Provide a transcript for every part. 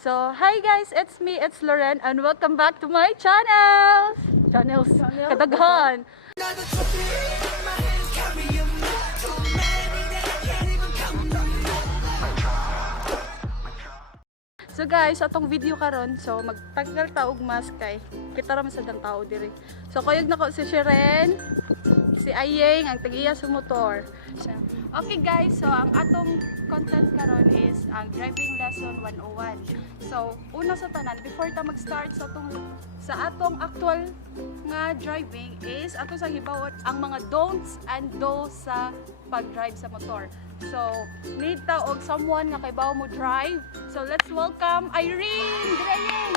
So, hi guys, it's me, it's Loren, and welcome back to my channel! Channels, kadaghan! So guys, atong video karon, so magtanggal ta og mask kay kita ra man sad ang tao diri. So kuyog nako si Shiren, si Ayeng ang tagiya sa motor. Okay guys, so ang atong content karon is ang driving lesson 101. So una sa tanan, before ta mag-start sa atong actual nga driving is ato sa hibawon ang mga don'ts and do's sa pag-drive sa motor. So, need ta og someone nga kay bawo mo drive. So, let's welcome Irene! Ayeng!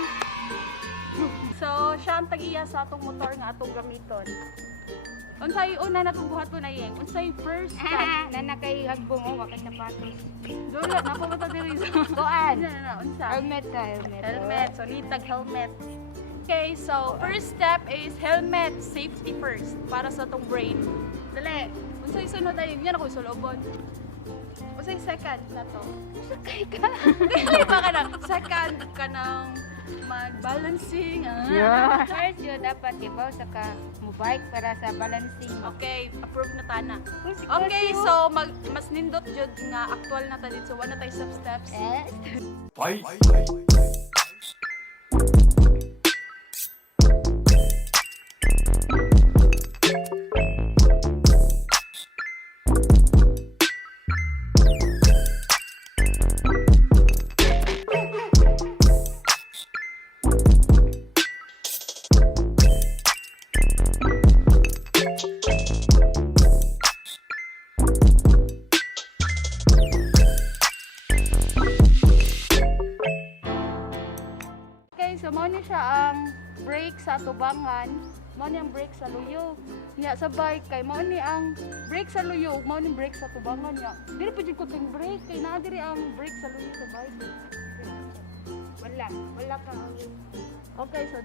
So, siya ang tag-iya sa atong motor nga atong gamiton. Unsay una natong buhaton Ayeng? Unsay first step? Nana kay agbong o wakay sapatos. Dula, napamata diri sa... Kuan. Unsa? Helmet ka, helmet. Helmet. So, need tag helmet. Okay, so first step is helmet. Safety first. Para sa atong brain. Dali. Unsay sunod Ayeng? Yan ako sulobon. Unsay second na to? Sakay ka. Dili pa ka na. Second ka ng mag-balancing. Yeah. First, yun dapat ibaw sa ka mo-bike para sa balancing. Okay, approve na tana. Okay, so mas nindot jud nga actual na ta dito. So, wala tayo sub-steps. Yes. Fight! So, mao ni siya ang brake sa tubangan, mao ni ang brake sa luyo. Nya sa bike kay mao ni ang brake sa luyo, mao ni brake sa tubangan nya. Dili pa jud ko ting brake kay naa diri ang brake sa luyo sa bike. Wala ka. Okay, so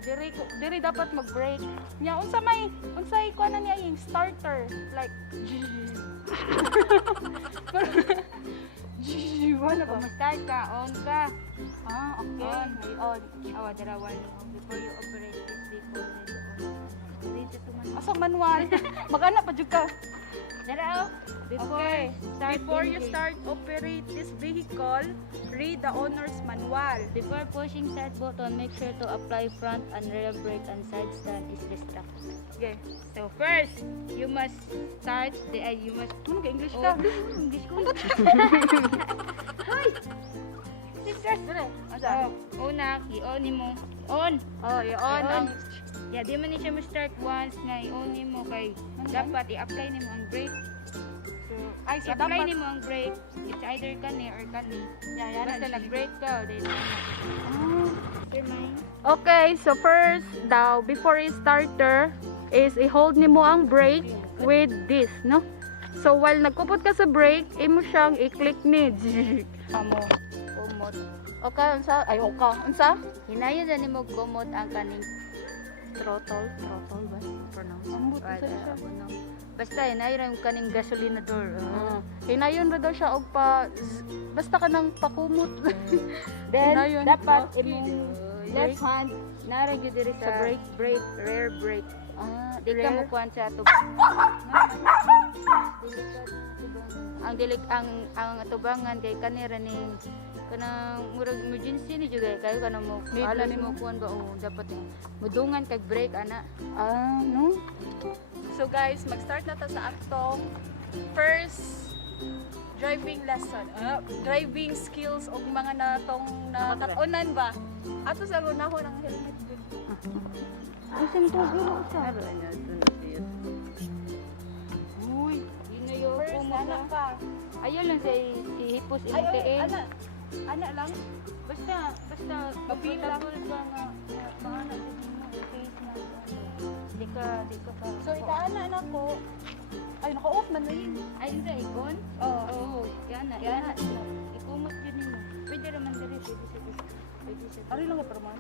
diri dapat mag-brake. Nya unsay kuan na niya yung starter like Wala pa mag-start ka, on ka. okay. On. Awa, darawan mo. Before you operate this vehicle, dito tuman. Asa manual? Magana pa jud ka. Daraw. Before you start operate this vehicle, read the owner's manual. Before pushing start button, make sure to apply front and rear brake and side stand is distracted. Okay. So first, you must start you must Ano ka English ka? English ko. Hoy. Sisters, dire. Asa? Una, i-on mo. On. Oh, i-on ang Yeah, di man ni siya mo-start once nga i-on mo kay dapat i-apply nimo ang brake. So dapat i-apply nimo ang brake. It's either kani or kani. yan. Basta nag-brake ka, then Okay, so first daw before you starter is i-hold nimo ang brake with this, no? So while nagkupot ka sa brake, imo siyang i-click ni. Amo. Kumot. Okay, unsa? Ay, okay. Unsa? Hinayon na nimo kumot ang kaning Throttle ba? Pronounce. Ambot Right, siya. no. basta hinayon ang kaning gasolinador. Hinayon ra daw siya og basta ka nang pakumot. Then Hinayon. dapat Okay. imong left hand nara gyud diri Sa sa brake. rear brake. Di ka rear. mo kuan sa ato. Ang dilig ang tubangan kay kanira ning kanang murag emergency ni juga kayo kanang mo Need alam lang mo kuan ba dapat yung mudungan kag brake ana. No? So guys, mag-start na ta sa atong first driving lesson. Driving skills og mga natong nakatunan ba? Ato sa gunahon ang helmet din. Asan to guro sa? Uy, Yun na yung first anak ka. Ayaw lang sa ihipos Ay, imutiin. ana lang. Basta Mapil lang. ka nga paano din mo face na. Di ka pa. So itaana na ko. Ay, naka-off man na yun. Ay, sa ikon? Oo. Yan na. Ikumot yun mo. Pwede naman dali. Pwede sa Ari lang ka man.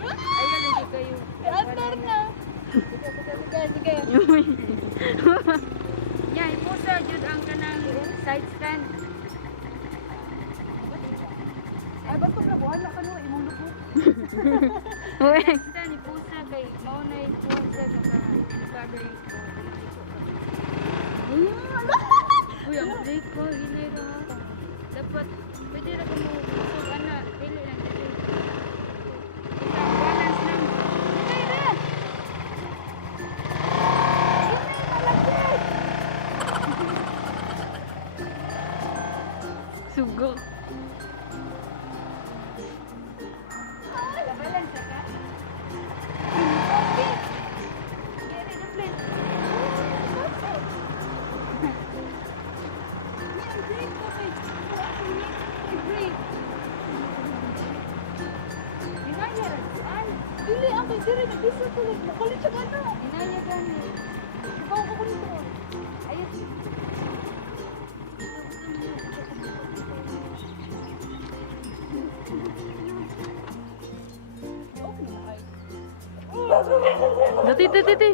Ayun lang kayo. Under na. Sige. Ya, ipusa jud ang kanang side stand. Ay, ba't ko nabuhan na ka no? Imulo ko. Side stand ipusa kay mao na ipusa naka yung Uy, ang break ko, hinay ra. Dapat, pwede ra ko mo busog, ana, dili lang, dili. Isang balance lang. Hinay ra! Sugo. Balance ka? Geri na please. Hinaya ra, saan? Dili, ang kay Siri, nag-isa tuloy. Makulit siya gana. Hinaya gani. Ikaw ko nito. Ayos. Dati, dati, dati.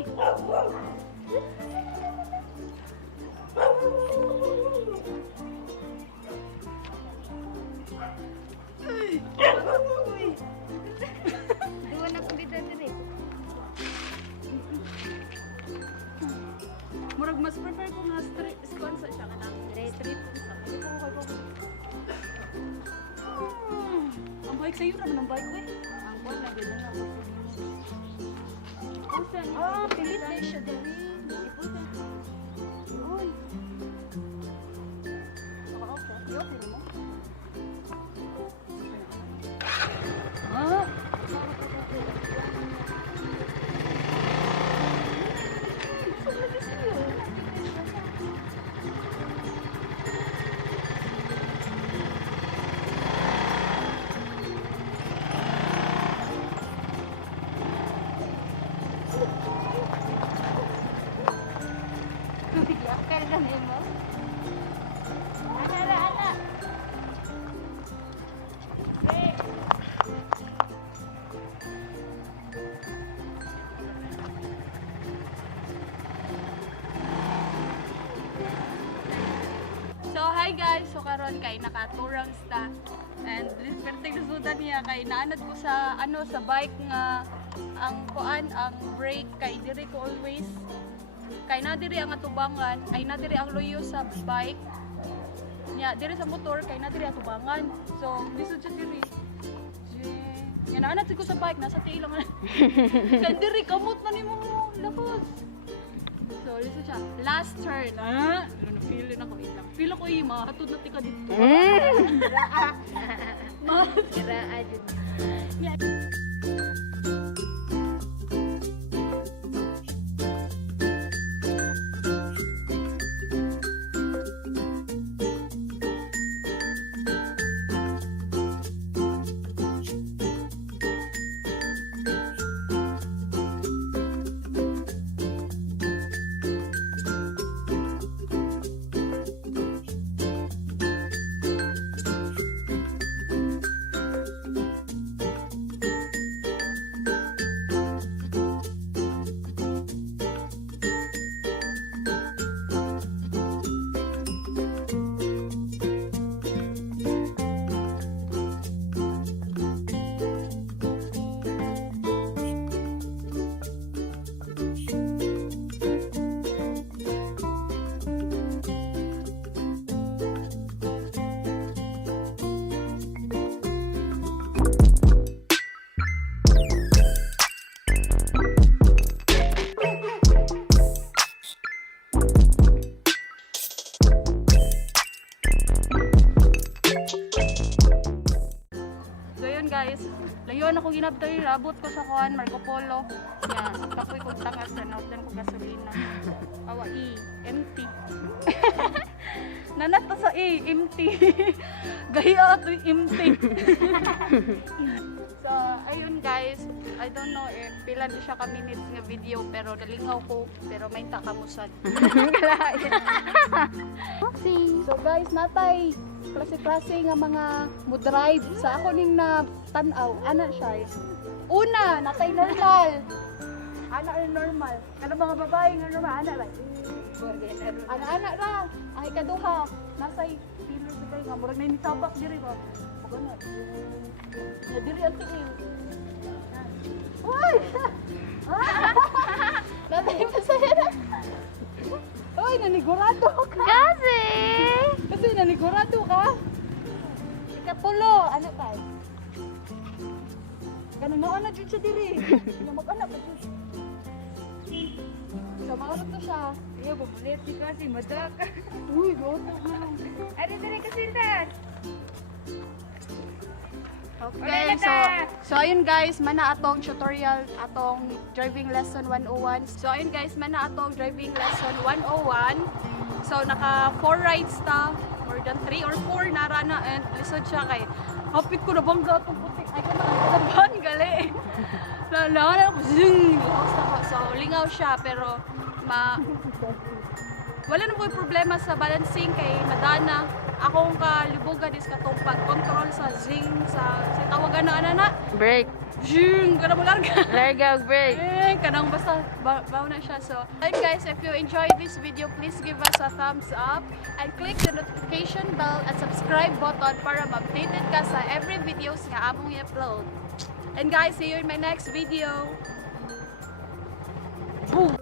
Duwa na ko dito diri. Murag mas prefer ko nga street sponsor siya ka na. Street sa. Hindi ko kay ko. Ang bike sa'yo naman ang bike ko eh. Ang buwan na gid na ako. Ipusa ni. Pilit na siya dali. Ipusa. Uy. Okay, okay mo. Ah. Yakal na mo. Ana ra ana. So hi guys, so karon kay naka 2 rounds ta. And this perting nasudan niya kay naanad ko sa sa bike nga ang kuan ang brake kay diri ko always kay na diri ang atubangan ay na diri ang loyo sa bike. Nya diri sa motor kay na diri atubangan. So lisod siya diri. Nya naanad ko sa bike nasa tiil lang. Kay diri kamot na nimo lakos. So, lisod siya. Last turn. Na-feel na ko ilang. Feel ko yung mahatod na tika dito. Kiraa jud. guys. Layon ako ginabtay, abot ko sa kuan Marco Polo. Ya, kapoy ko tangas na naudan ko gasolina. Awa empty. Nanata sa empty. Gaya ato empty. So, ayun guys, I don't know if pila na siya ka minutes nga video pero nalingaw ko pero may takamusan. So guys, natay klase-klase nga mga mo-drive sa ako ning na tan-aw. Ana siya eh. Una, natay normal. Ana normal. Kada mga babae nga normal, ana ba? Ana-ana ra. Ay kaduha. Nasay pilo sa kay nga murag nay nitabak diri ba. Magana. Ya diri ang tiil. Uy! Natay masaya na. Uy, nanigurado ka. Kasi nanigurado ka. Ikapulo, ano tayo? Ganun na ano dyan siya diri. Yung mag-anak ka dyan. So, makarot na siya. Iya, bumulit si kasi madak. Uy, goto na. Ano dali kasi dad? Okay, so ayun guys, mana atong tutorial atong driving lesson 101. So ayun guys, mana atong driving lesson 101. So naka 4 rides ta, more than 3 or 4 nara na and lisod siya kay hapit ko na bangga atong putik. Ay ko na gali. Lala ko zing, laos na ko. So lingaw siya pero wala na po problema sa balancing kay madana. Akong kalubugan is katong pag-control sa zing sa tawagan na ana. Break. Zing, kada mo larga. Larga break. Kanang basta baw na siya. So, ayun guys, if you enjoyed this video, please give us a thumbs up and click the notification bell at subscribe button para ma-updated ka sa every videos nga among i-upload. And guys, see you in my next video. Boom!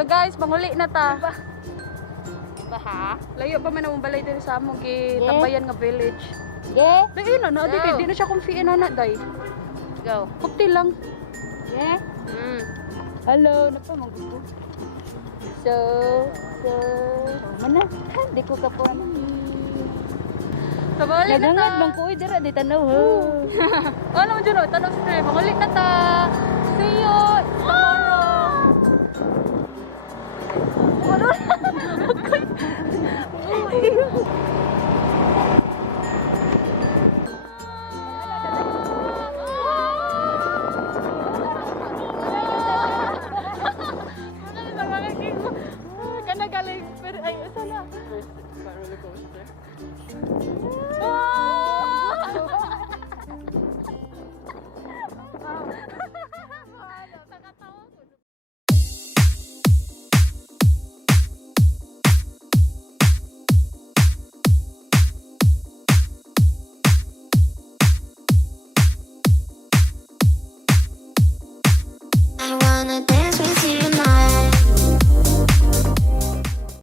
So guys, manguli na ta. Baha. Layo pa man ang balay diri sa among gitambayan nga village. Yeah. Dai na di kay di na siya kumfiin na day. Go. Kupti lang. Yeah. Hello, napa maggusto. So, Mana? Di ko kapuan. so manguli na ta. Nadangat bang ko dira di tanaw. Ano mo dyan, tanong sa train. Manguli na ta. See you tomorrow. Ano? Galing, pero ay, ito na. Roller coaster. I wanna dance with you.